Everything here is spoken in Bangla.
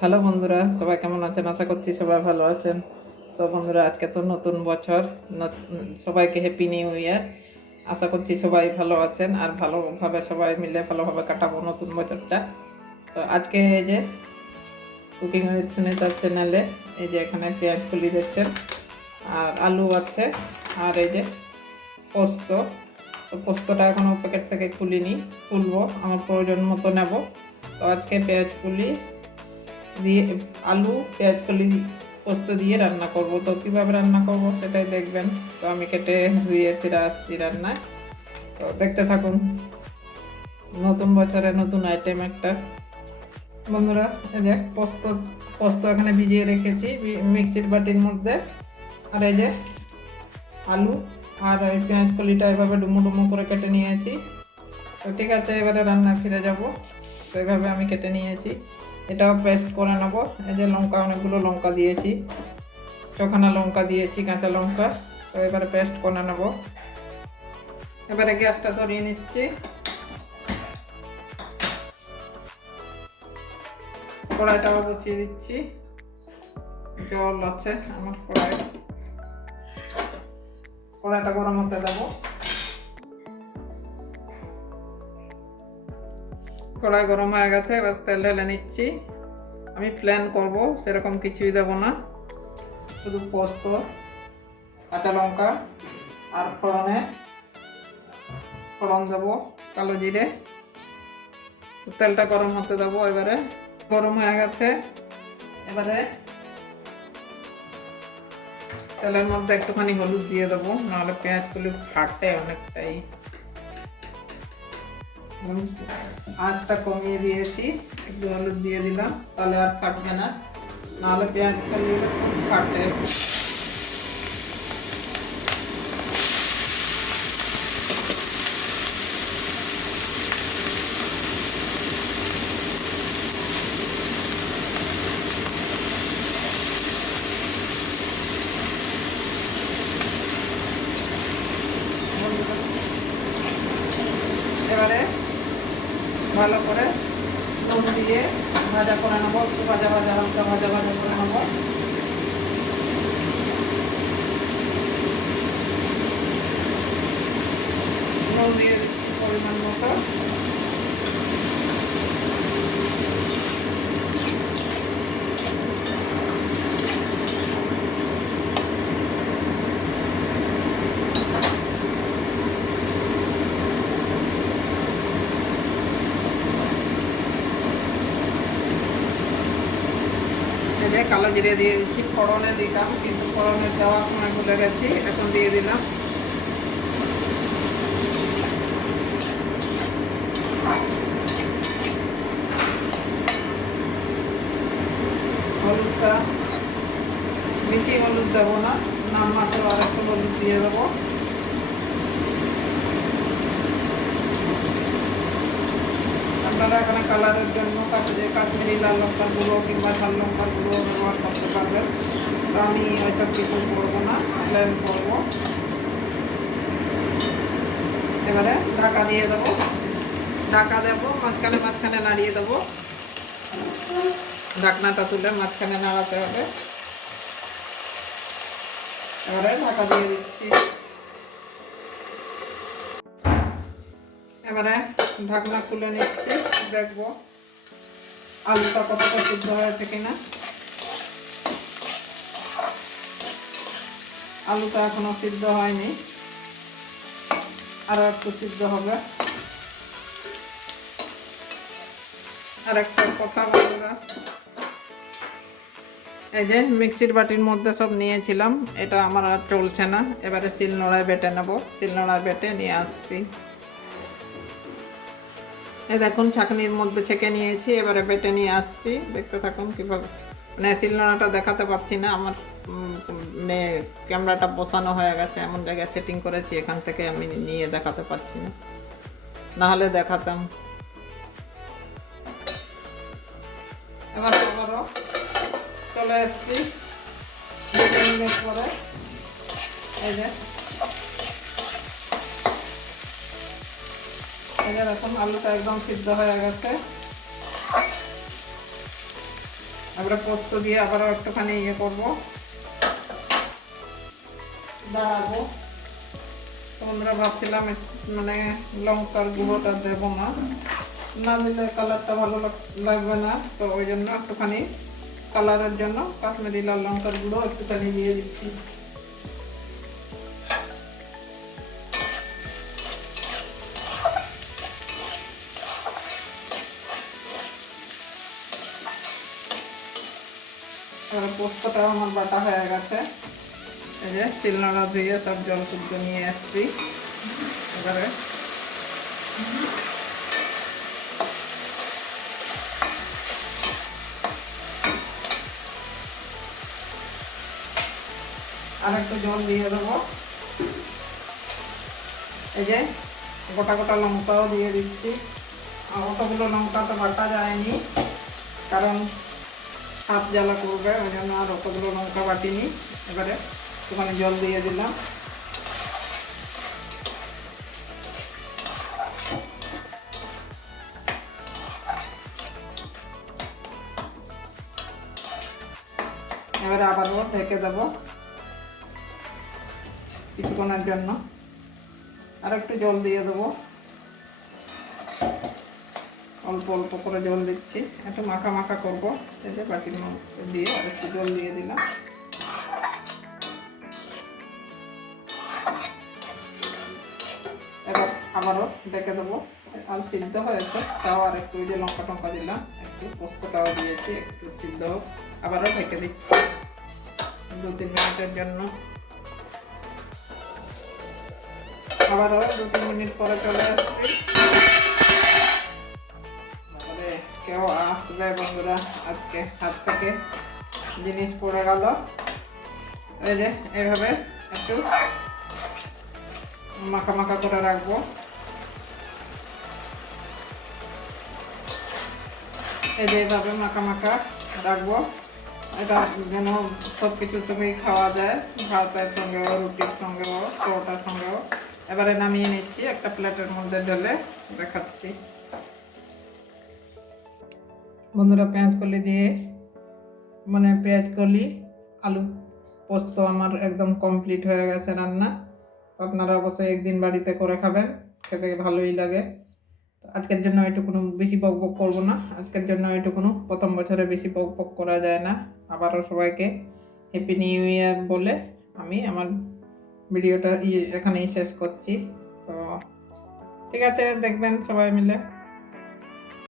হ্যালো বন্ধুরা, সবাই কেমন আছেন? আশা করছি সবাই ভালো আছেন। তো বন্ধুরা, আজকে তো নতুন বছর সবাইকে হ্যাপি নিউ ইয়ার আশা করছি সবাই ভালো আছেন আর ভালোভাবে সবাই মিলে ভালোভাবে কাটাবো নতুন বছরটা। তো আজকে এই যে কুকিং উইথ সুনিতার চ্যানেলে এই যে এখানে পেঁয়াজ কুলি দিচ্ছেন, আর আলু আছে, আর এই যে পোস্ত। তো পোস্তটা এখনও প্যাকেট থেকে খুলিনি, খুলবো, আমার প্রয়োজন মতো নেব। তো আজকে পেঁয়াজ কুলি দিয়ে আলু পেঁয়াজ কলি পোস্ত দিয়ে রান্না করব। তো কীভাবে রান্না করব সেটাই দেখবেন। তো আমি কেটে ধুয়ে ফিরে আসছি রান্নায়। তো দেখতে থাকুন। নতুন বছরে নতুন আইটেম একটা। বন্ধুরা, এই যে পোস্ত পোস্ত এখানে ভিজিয়ে রেখেছি মিক্সির বাটির মধ্যে। আর এই যে আলু আর ওই পেঁয়াজ কলিটা এভাবে ডুমো ডুমো করে কেটে নিয়েছি। তো ঠিক আছে, এবারে রান্না ফিরে যাব। তো এভাবে আমি কেটে নিয়েছি। এটাও পেস্ট করে নেব। এই যে লঙ্কা, অনেকগুলো লঙ্কা দিয়েছি। চখানা লঙ্কা দিয়েছি, কাঁচা লঙ্কা। তো এবারে পেস্ট করে নেব। এবারে গ্যাসটা ধরিয়ে নিচ্ছি। কড়াইটাও বসিয়ে দিচ্ছি। জল আছে আমার কড়াই কড়াইটা গরম হতে দেবো। কড়াই গরম হয়ে গেছে, এবার তেল ঢেলে নিচ্ছি। আমি প্ল্যান করব, সেরকম কিছুই দেবো না। শুধু পোস্ত, কাঁচা লঙ্কা আর ফোড়নে। ফোড়ন দেবো, কালো জিরে। তেলটা গরম হতে দেবো এবারে। গরম হয়ে গেছে। এবারে তেলের মধ্যে একটুখানি হলুদ দিয়ে দেবো, নাহলে পেঁয়াজগুলি ফাটে অনেকটাই। আঁচটা কমিয়ে দিয়েছি। একটু হলুদ দিয়ে দিলাম, তাহলে আর ফাটবে না। নাহলে পেঁয়াজ খালি ফাটে এবারে ভালো করে নুন দিয়ে ভাজা করে নেব, একটু ভাজা ভাজা লঙ্কা ভাজা ভাজা করে নেব। নুন দিয়ে পরিমাণ মতো। যে কালো জিরে দিয়ে দিচ্ছি, ফোড়নে দিতাম, কিন্তু ফোড়নে দেওয়ার সময় ভুলে গেছি, এখন দিয়ে দিলাম। হলুদটা বেশি হলুদ দেবো না, নাম মাত্র আর একটু হলুদ দিয়ে দেবো। আপনারা এখানে কালারের জন্য কাশ্মীরি কাশ্মীরি লাল লঙ্কার কিংবা ঝাল লঙ্কার ব্যবহার করতে পারবেন। তো আমি ওইটা কিছু করব না প্লেন করব। এবারে ঢাকা দিয়ে দেবো। ঢাকা দেবো, মাঝখানে মাঝখানে নাড়িয়ে দেবো। ঢাকনাটা তুলে মাঝখানে নাড়াতে হবে। এবারে ঢাকা দিয়ে দিচ্ছি। এবারে ঢাকনা খুলে নিচ্ছি। দেখব। আলুটা কতটা সিদ্ধ হয়েছে কিনা। আলুটা এখনও সিদ্ধ হয়নি। আরও একটু সিদ্ধ হবে। আর একটা কথা বলবা। এই যে মিক্সির বাটির মধ্যে সব নিয়েছিলাম, এটা আমার আর চলছে না। এবারে শিলনোড়ায় বেটে নেব। শিলনোড়ায় বেটে নিয়ে আসছি। দেখুন ছাঁকনির মধ্যে ছেঁকে নিয়েছি, এবারে বেটে নিয়ে আসছি। দেখতে থাকুন কীভাবে। মানে শিলনোড়াটা দেখাতে পারছি না, আমার মেয়ে ক্যামেরাটা বসানো হয়ে গেছে, এমন জায়গায় সেটিং করেছি, এখান থেকে আমি নিয়ে দেখাতে পারছি না। নাহলে দেখাতাম। এবার চলে এসছি। পরে। এই যে। এই যে দেখুন, আলুটা একদম সিদ্ধ হয়ে গেছে। এবারে পোস্ত দিয়ে আবারও একটুখানি ইয়ে করব। দাঁড়াবো। তো বন্ধুরা, ভাবছিলাম মানে লঙ্কার গুঁড়োটা দেবো না। না দিলে কালারটা ভালো লাগবে না, তো ওই জন্য একটুখানি কালারের জন্য কাশ্মীরি লাল লঙ্কার গুঁড়ো একটুখানি দিয়ে দিচ্ছি। এবার পোস্তটাও আমার বাটা হয়ে গেছে। এই যে শিলনোড়া দিয়ে সব জল শুদ্ধ নিয়ে এসছি এবারে আর একটু জল দিয়ে দেবো। এই যে গোটা গোটা লঙ্কাও দিয়ে দিচ্ছি। আর অতগুলো লঙ্কা তো বাটা যায়নি, কারণ হাত জ্বালা করবে, ওই জন্য আর অতগুলো লঙ্কা বাটিনি। এবারে একটুখানি জল দিয়ে দিলাম। এবারে আবারও ঢেকে দেবো কিছুক্ষণের জন্য। আর একটু জল দিয়ে দেবো। অল্প অল্প করে জল দিচ্ছি। একটু মাখা মাখা করব। যে বাটির মধ্যে দিয়ে আর একটু জল দিয়ে দিলাম। এবার আবারও ডেকে দেবো। আর সিদ্ধ হয়েছে, তাও আর একটু যে লঙ্কা টঙ্কা দিলাম। একটু পোস্তটাও দিয়েছি, একটু সিদ্ধ হোক। আবারও ঢেকে দিচ্ছি দু তিন মিনিটের জন্য। আবারও দু তিন মিনিট পরে চলে আসছি। কেউ আসবে বন্ধুরা আজকে হাত থেকে জিনিস পড়ে গেল। এই যে এইভাবে একটু মাখা মাখা করে রাখব। এই যে এইভাবে মাখা মাখা রাখব। এটা যেন সব কিছুর সঙ্গেই খাওয়া যায়, ভাতের সঙ্গেও, রুটির সঙ্গেও, পরোটার সঙ্গেও। এবারে নামিয়ে নিচ্ছি, একটা প্লেটের মধ্যে ঢেলে দেখাচ্ছি। বন্ধুরা পেঁয়াজ কলি দিয়ে মানে পেঁয়াজ কলি আলু পোস্ত আমার একদম কমপ্লিট হয়ে গেছে রান্না। আপনারা অবশ্যই একদিন বাড়িতে করে খাবেন, খেতে ভালোই লাগে। আজকের জন্য এটুকুনো বেশি বক বক করব না। আজকের জন্য এটুকুনো, প্রথম বছরে বেশি বক বক করা যায় না। আবারও সবাইকে হ্যাপি নিউ ইয়ার বলে আমি আমার ভিডিওটা এখানেই শেষ করছি। তো ঠিক আছে, দেখবেন সবাই মিলে।